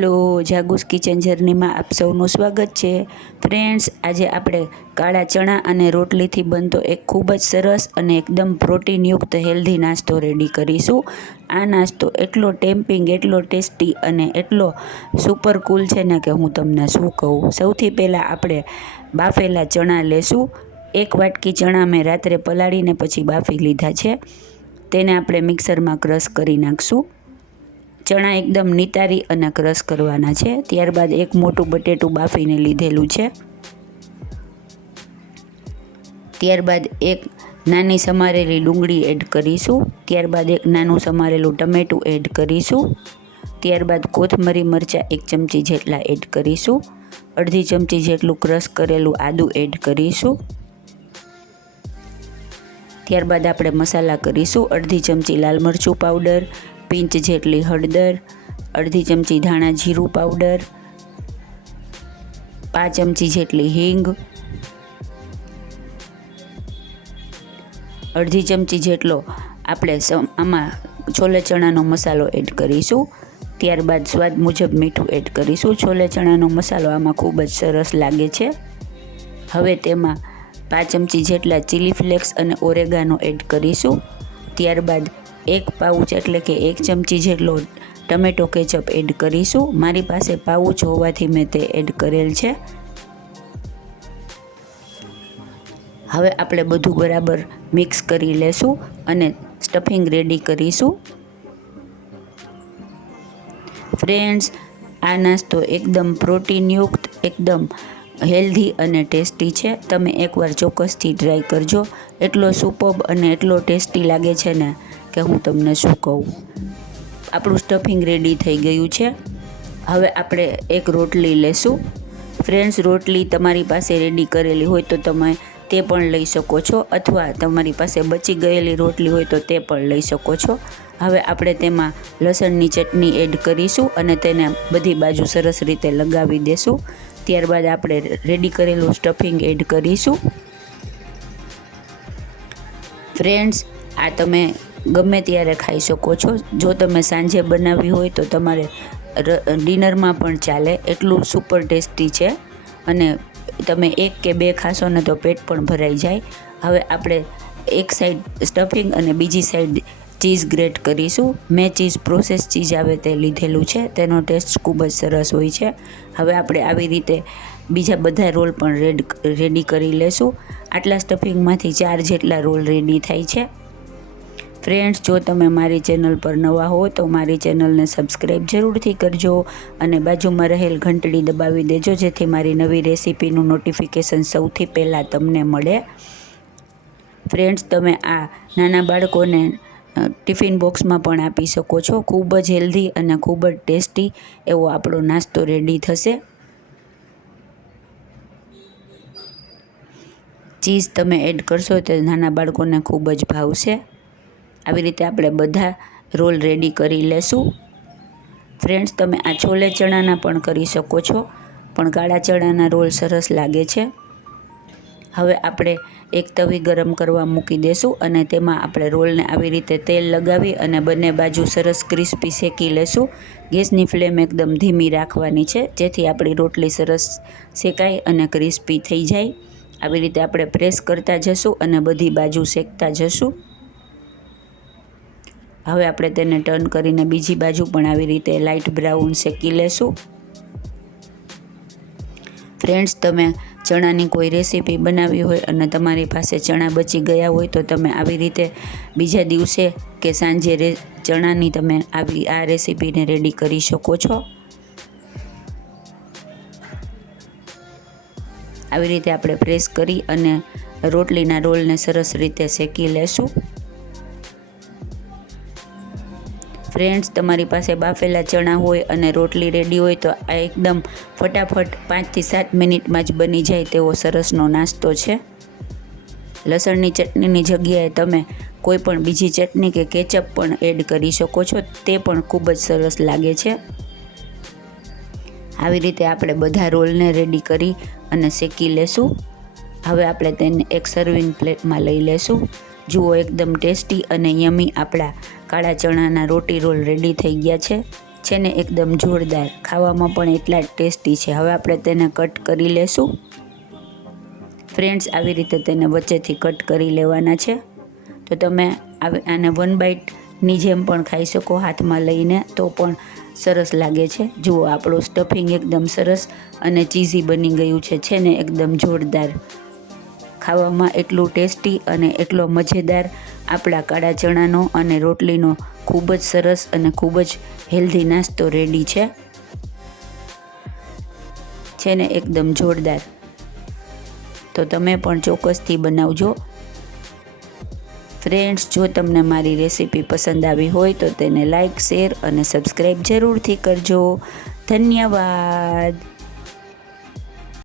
Hello, જાગુસ kitchen જર્નીમાં આપ સૌનું સ્વાગત છે. ફ્રેન્ડ્સ, આજે આપણે કાળા ચણા અને રોટલીથી બનતો એક ખૂબ જ સરસ અને એકદમ પ્રોટીનયુક્ત હેલ્ધી નાસ્તો રેડી કરીશું. આ નાસ્તો એટલો ટેમ્પિંગ, એટલો ટેસ્ટી અને એટલો સુપર કૂલ છે ને કે હું તમને શું કહું. સૌથી પહેલાં આપણે બાફેલા ચણા લેશું. 1 વાટકી ચણા મેં રાત્રે પલાળીને પછી બાફી લીધા છે. તેને આપણે મિક્સરમાં ક્રશ કરી નાખશું. ચણા એકદમ નિતારી અને ક્રશ કરવાના છે. ત્યારબાદ એક મોટું બટેટું બાફીને લીધેલું છે. ત્યારબાદ એક નાની સમારેલી ડુંગળી એડ કરીશું. ત્યારબાદ એક નાનું સમારેલું ટમેટું એડ કરીશું. ત્યારબાદ કોથમરી મરચાં 1 ચમચી જેટલા એડ કરીશું. અડધી ચમચી જેટલું ક્રશ કરેલું આદું એડ કરીશું. ત્યારબાદ આપણે મસાલા કરીશું. અડધી ચમચી લાલ મરચું પાવડર, પિંચ જેટલી હળદર, અડધી ચમચી ધાણા જીરું પાવડર, 5 ચમચી જેટલી હિંગ, અડધી ચમચી જેટલો આપણે આમાં છોલે ચણાનો મસાલો એડ કરીશું. ત્યારબાદ સ્વાદ મુજબ મીઠું એડ કરીશું. છોલે ચણાનો મસાલો આમાં ખૂબ જ સરસ લાગે છે. હવે તેમાં 5 ચમચી જેટલા ચીલી ફ્લેક્સ અને ઓરેગાનો એડ કરીશું. ત્યારબાદ 1 પાઉચ એટલે કે 1 ચમચી જેટલો ટમેટો કેચઅપ એડ કરીશું. મારી પાસે પાઉચ હોવાથી મેં તે એડ કરેલ છે. હવે આપણે બધું બરાબર મિક્સ કરી લેશું અને સ્ટફિંગ રેડી કરીશું. ફ્રેન્ડ્સ, આ નાસ્તો એકદમ પ્રોટીનયુક્ત, એકદમ હેલ્ધી અને ટેસ્ટી છે. તમે એકવાર ચોક્કસથી ટ્રાય કરજો. એટલો સુપર્બ અને એટલો ટેસ્ટી લાગે છે ને કે હું તમને શું કહું. આપણું સ્ટફિંગ રેડી થઈ ગયું છે. હવે આપણે એક રોટલી લેશું. ફ્રેન્ડ્સ, રોટલી તમારી પાસે રેડી કરેલી હોય તો તમે તે પણ લઈ શકો છો, અથવા તમારી પાસે બચી ગયેલી રોટલી હોય તો તે પણ લઈ શકો છો. હવે આપણે તેમાં લસણની ચટણી એડ કરીશું અને તેને બધી બાજુ સરસ રીતે લગાવી દેશું. ત્યારબાદ આપણે રેડી કરેલું સ્ટફિંગ એડ કરીશું. ફ્રેન્ડ્સ, આ તમે ગમે ત્યારે ખાઈ શકો છો. જો તમે સાંજે બનાવી હોય તો તમારે ડિનરમાં પણ ચાલે. એટલું સુપર ટેસ્ટી છે અને તમે 1 કે 2 ખાશો ને તો પેટ પણ ભરાઈ જાય. હવે આપણે એક સાઈડ સ્ટફિંગ અને બીજી સાઈડ ચીઝ ગ્રેટ કરીશું. મેં ચીઝ પ્રોસેસ ચીઝ આવે તે લીધેલું છે. તેનો ટેસ્ટ ખૂબ જ સરસ હોય છે. હવે આપણે આવી રીતે બીજા બધા રોલ પણ રેડી કરી લેશું. આટલા સ્ટફિંગમાંથી 4 જેટલા રોલ રેડી થાય છે. ફ્રેન્ડ્સ, જો તમે મારી ચેનલ પર નવા હો તો મારી ચેનલને સબસ્ક્રાઈબ જરૂરથી કરજો અને બાજુમાં રહેલ ઘંટડી દબાવી દેજો, જેથી મારી નવી રેસીપીનું નોટિફિકેશન સૌથી પહેલાં તમને મળે. ફ્રેન્ડ્સ, તમે આ નાના બાળકોને ટિફિન બોક્સમાં પણ આપી શકો છો. ખૂબ જ હેલ્ધી અને ખૂબ જ ટેસ્ટી એવો આપણો નાસ્તો રેડી થશે. ચીઝ તમે એડ કરશો તો નાના બાળકોને ખૂબ જ ભાવશે. આવી રીતે આપણે બધા રોલ રેડી કરી લેશું. ફ્રેન્ડ્સ, તમે આ છોલે ચણાના પણ કરી શકો છો, પણ કાળા ચણાના રોલ સરસ લાગે છે. હવે આપણે એક તવી ગરમ કરવા મૂકી દેશું અને તેમાં આપણે રોલને આવી રીતે તેલ લગાવી અને બંને બાજુ સરસ ક્રિસ્પી શેકી લેશું. ગેસની ફ્લેમ એકદમ ધીમી રાખવાની છે, જેથી આપણી રોટલી સરસ શેકાય અને ક્રિસ્પી થઈ જાય. આવી રીતે આપણે પ્રેસ કરતા જશું અને બધી બાજુ શેકતા જશું. હવે આપણે તેને ટર્ન કરીને બીજી બાજુ પણ આવી રીતે લાઇટ બ્રાઉન શેકી લેશું. ફ્રેન્ડ્સ, તમે ચણાની કોઈ રેસીપી બનાવી હોય અને તમારી પાસે ચણા બચી ગયા હોય તો તમે આવી રીતે બીજા દિવસે કે સાંજે ચણાની તમે આ રેસીપીને રેડી કરી શકો છો. આવી રીતે આપણે પ્રેસ કરી અને રોટલીના રોલને સરસ રીતે શેકી લેશું. ફ્રેન્ડ્સ, તમારી પાસે બાફેલા ચણા હોય અને રોટલી રેડી હોય તો આ એકદમ ફટાફટ 5 થી 7 મિનિટમાં જ બની જાય તેવો સરસનો નાસ્તો છે. લસણની ચટણીની જગ્યાએ તમે કોઈ પણ બીજી ચટણી કે કેચઅપ પણ એડ કરી શકો છો. તે પણ ખૂબ જ સરસ લાગે છે. આવી રીતે આપણે બધા રોલને રેડી કરી અને શેકી લેશું. હવે આપણે તેને એક સર્વિંગ પ્લેટમાં લઈ લેશું. જુઓ, એકદમ ટેસ્ટી અને યમી આપણા કાળા ચણાના રોટી રોલ રેડી થઈ ગયા છે. છે ને એકદમ જોરદાર, ખાવામાં પણ એટલા જ ટેસ્ટી છે. હવે આપણે તેને કટ કરી લેશું. ફ્રેન્ડ્સ, આવી રીતે તેને વચ્ચેથી કટ કરી લેવાના છે. તો તમે આને 1 બાઇટની જેમ પણ ખાઈ શકો હાથમાં લઈને, તો પણ સરસ લાગે છે. જુઓ, આપણું સ્ટફિંગ એકદમ સરસ અને ચીઝી બની ગયું છે ને એકદમ જોરદાર. ખાવામાં એટલું ટેસ્ટી અને એટલો મજેદાર આપણા કાળા ચણાનો અને રોટલીનો ખૂબ જ સરસ અને ખૂબ જ હેલ્ધી નાસ્તો રેડી છે ને એકદમ જોરદાર. તો તમે પણ ચોક્કસથી બનાવજો. ફ્રેન્ડ્સ, જો તમને મારી રેસીપી પસંદ આવી હોય તો તેને લાઈક, શેર અને સબસ્ક્રાઈબ જરૂરથી કરજો. ધન્યવાદ.